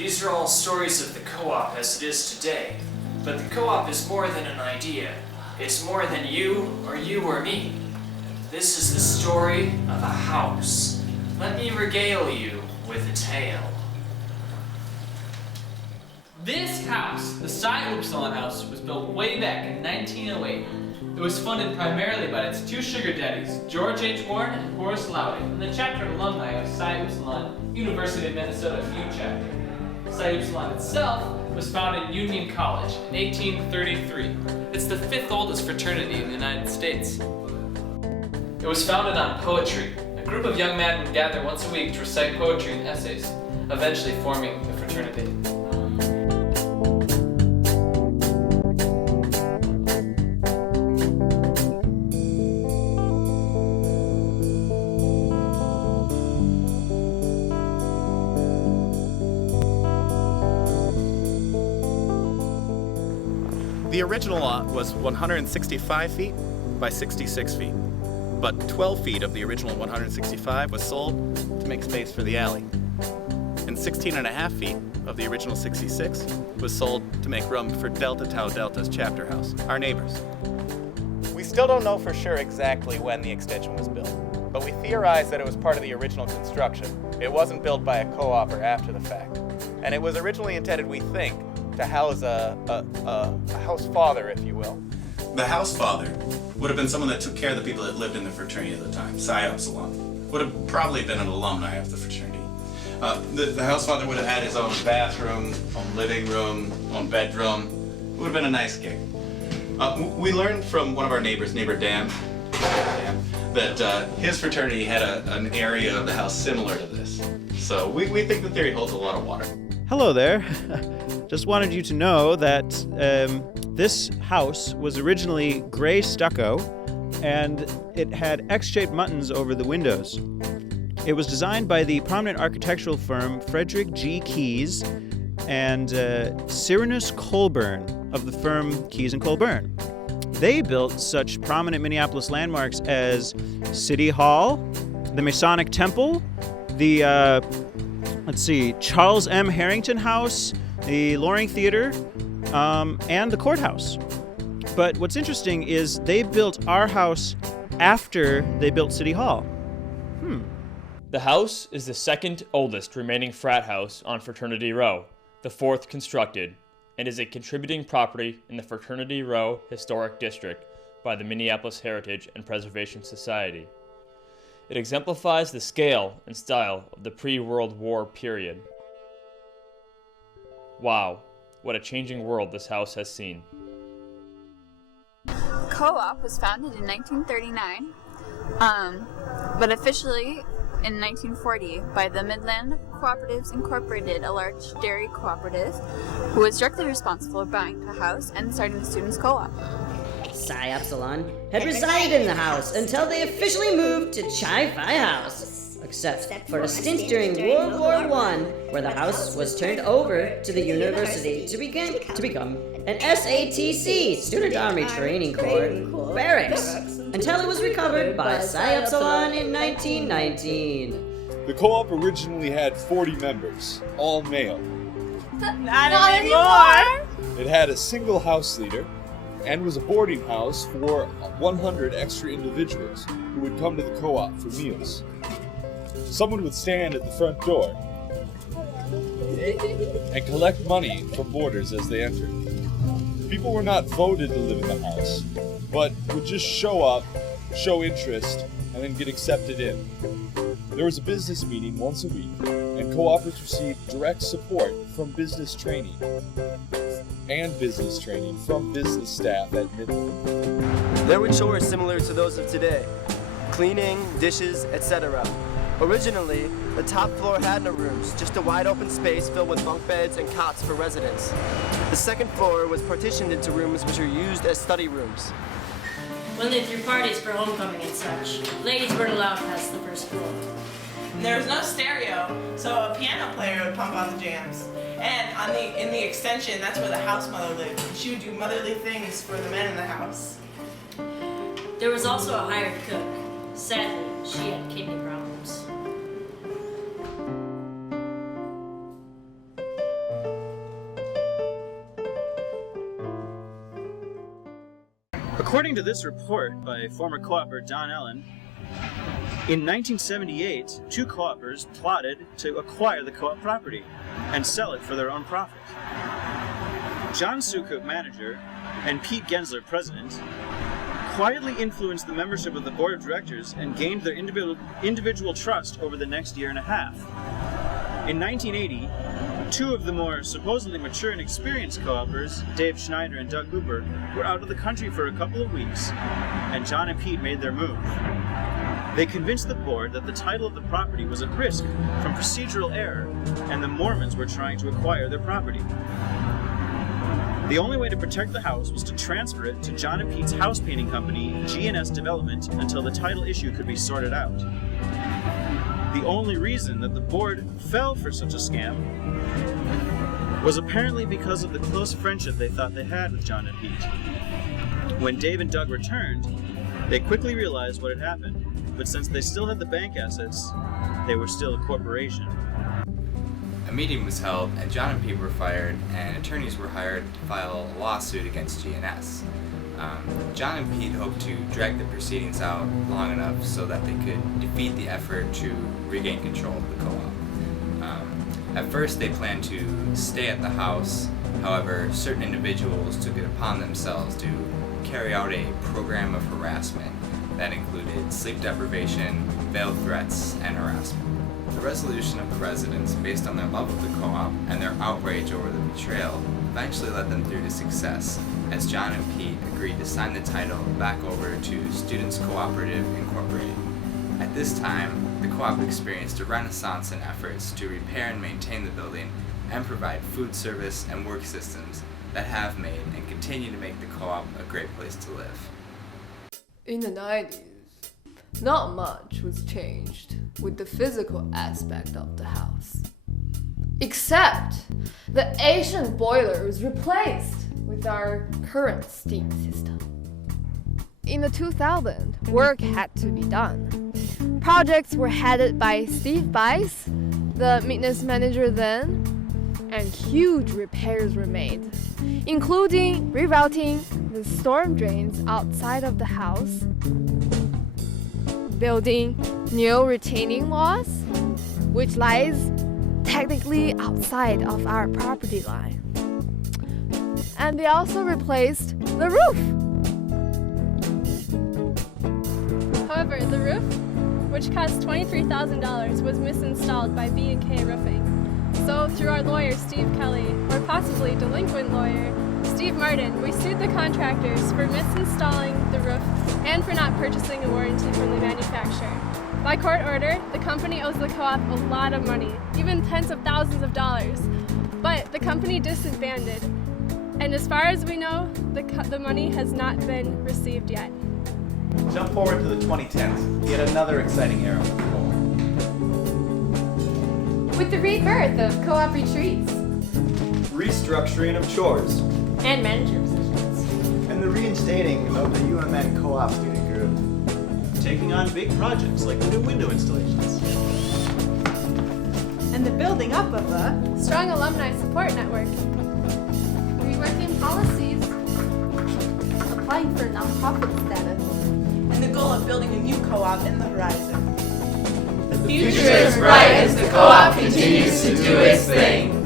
These are all stories of the co-op as it is today. But the co-op is more than an idea. It's more than you or me. This is the story of a house. Let me regale you with a tale. This house, the Cy Upsilon House, was built way back in 1908. It was funded primarily by its two sugar daddies, George H. Warren and Horace Lowry, and the chapter alumni of Cy Upsilon, University of Minnesota U chapter. Cy Upsilon itself was founded in Union College in 1833. It's the fifth oldest fraternity in the United States. It was founded on poetry. A group of young men would gather once a week to recite poetry and essays, eventually forming the fraternity. The original lot was 165 feet by 66 feet, but 12 feet of the original 165 was sold to make space for the alley, and 16 and a half feet of the original 66 was sold to make room for Delta Tau Delta's chapter house, our neighbors. We still don't know for sure exactly when the extension was built, but we theorize that it was part of the original construction. It wasn't built by a co-op or after the fact, and it was originally intended, we think, to house a house father, if you will. The house father would have been someone that took care of the people that lived in the fraternity at the time. Psi Upsilon would have probably been an alumni of the fraternity. The house father would have had his own bathroom, own living room, own bedroom. It would have been a nice gig. We learned from one of our neighbors, neighbor Dan, that his fraternity had an area of the house similar to this. So we think the theory holds a lot of water. Hello there. Just wanted you to know that this house was originally gray stucco and it had X-shaped buttons over the windows. It was designed by the prominent architectural firm Frederick G. Keyes and Cyrinus Colburn of the firm Keyes and Colburn. They built such prominent Minneapolis landmarks as City Hall, the Masonic Temple, the Charles M. Harrington House, the Loring Theater, and the courthouse. But what's interesting is they built our house after they built City Hall. The house is the second oldest remaining frat house on Fraternity Row, the fourth constructed, and is a contributing property in the Fraternity Row Historic District by the Minneapolis Heritage and Preservation Society. It exemplifies the scale and style of the pre-World War period. Wow, what a changing world this house has seen. Co-op was founded in 1939, but officially in 1940 by the Midland Cooperatives Incorporated, a large dairy cooperative, who was directly responsible for buying the house and starting the Students' Co-op. Psi Upsilon had resided in the house until they officially moved to Chi Phi House, except for a stint during World War I, where the house was turned over to the university to become an SATC, Student Army Training Corps, barracks, until it was recovered by Psi Upsilon in 1919. The co-op originally had 40 members, all male. Not anymore! It had a single house leader, and was a boarding house for 100 extra individuals who would come to the co-op for meals. Someone would stand at the front door and collect money from boarders as they entered. People were not voted to live in the house, but would just show up, show interest, and then get accepted in. There was a business meeting once a week, and co-opers received direct support from business training from business staff at Midland. There were chores similar to those of today: cleaning, dishes, etc. Originally, the top floor had no rooms, just a wide open space filled with bunk beds and cots for residents. The second floor was partitioned into rooms which were used as study rooms. When they threw parties for homecoming and such, ladies weren't allowed past the first floor. And there was no stereo, so a piano player would pump on the jams. And in the extension, that's where the house mother lived. She would do motherly things for the men in the house. There was also a hired cook. Sadly, she had kidney problems. According to this report by former co-opper Don Ellen, in 1978, two co-opers plotted to acquire the co-op property and sell it for their own profit. John Sukup, manager, and Pete Gensler, president, quietly influenced the membership of the board of directors and gained their individual trust over the next year and a half. In 1980, two of the more supposedly mature and experienced co-opers, Dave Schneider and Doug Hooper, were out of the country for a couple of weeks, and John and Pete made their move. They convinced the board that the title of the property was at risk from procedural error, and the Mormons were trying to acquire their property. The only way to protect the house was to transfer it to John and Pete's house painting company, G&S Development, until the title issue could be sorted out. The only reason that the board fell for such a scam was apparently because of the close friendship they thought they had with John and Pete. When Dave and Doug returned, they quickly realized what had happened, but since they still had the bank assets, they were still a corporation. A meeting was held, and John and Pete were fired, and attorneys were hired to file a lawsuit against G&S. John and Pete hoped to drag the proceedings out long enough so that they could defeat the effort to regain control of the co-op. At first, they planned to stay at the house. However, certain individuals took it upon themselves to carry out a program of harassment that included sleep deprivation, veiled threats, and harassment. The resolution of the residents, based on their love of the co-op and their outrage over the betrayal, eventually led them through to success, as John and Pete agreed to sign the title back over to Students Cooperative Incorporated. At this time, the co-op experienced a renaissance in efforts to repair and maintain the building and provide food service and work systems that have made and continue to make the co-op a great place to live. In the 90s, not much was changed with the physical aspect of the house. Except the ancient boiler was replaced with our current steam system. In the 2000s, work had to be done. Projects were headed by Steve Bice, the maintenance manager then, and huge repairs were made, including rerouting the storm drains outside of the house, building new retaining walls, which lies technically outside of our property line. And they also replaced the roof. However, the roof, which cost $23,000, was misinstalled by B&K Roofing. So, through our lawyer, Steve Kelly, or possibly delinquent lawyer, Steve Martin, we sued the contractors for misinstalling the roof and for not purchasing a warranty from the manufacturer. By court order, the company owes the co-op a lot of money, even tens of thousands of dollars. But the company disbanded, and as far as we know, the money has not been received yet. Jump forward to the 2010s, yet another exciting era with the co-op. With the rebirth of co-op retreats, restructuring of chores, and manager positions, and the reinstating of the UMN co-op student group, taking on big projects like the new window installations, and the building up of a strong alumni support network, reworking policies, applying for nonprofit status, and the goal of building a new co-op in the horizon. The future is bright as the co-op continues to do its thing.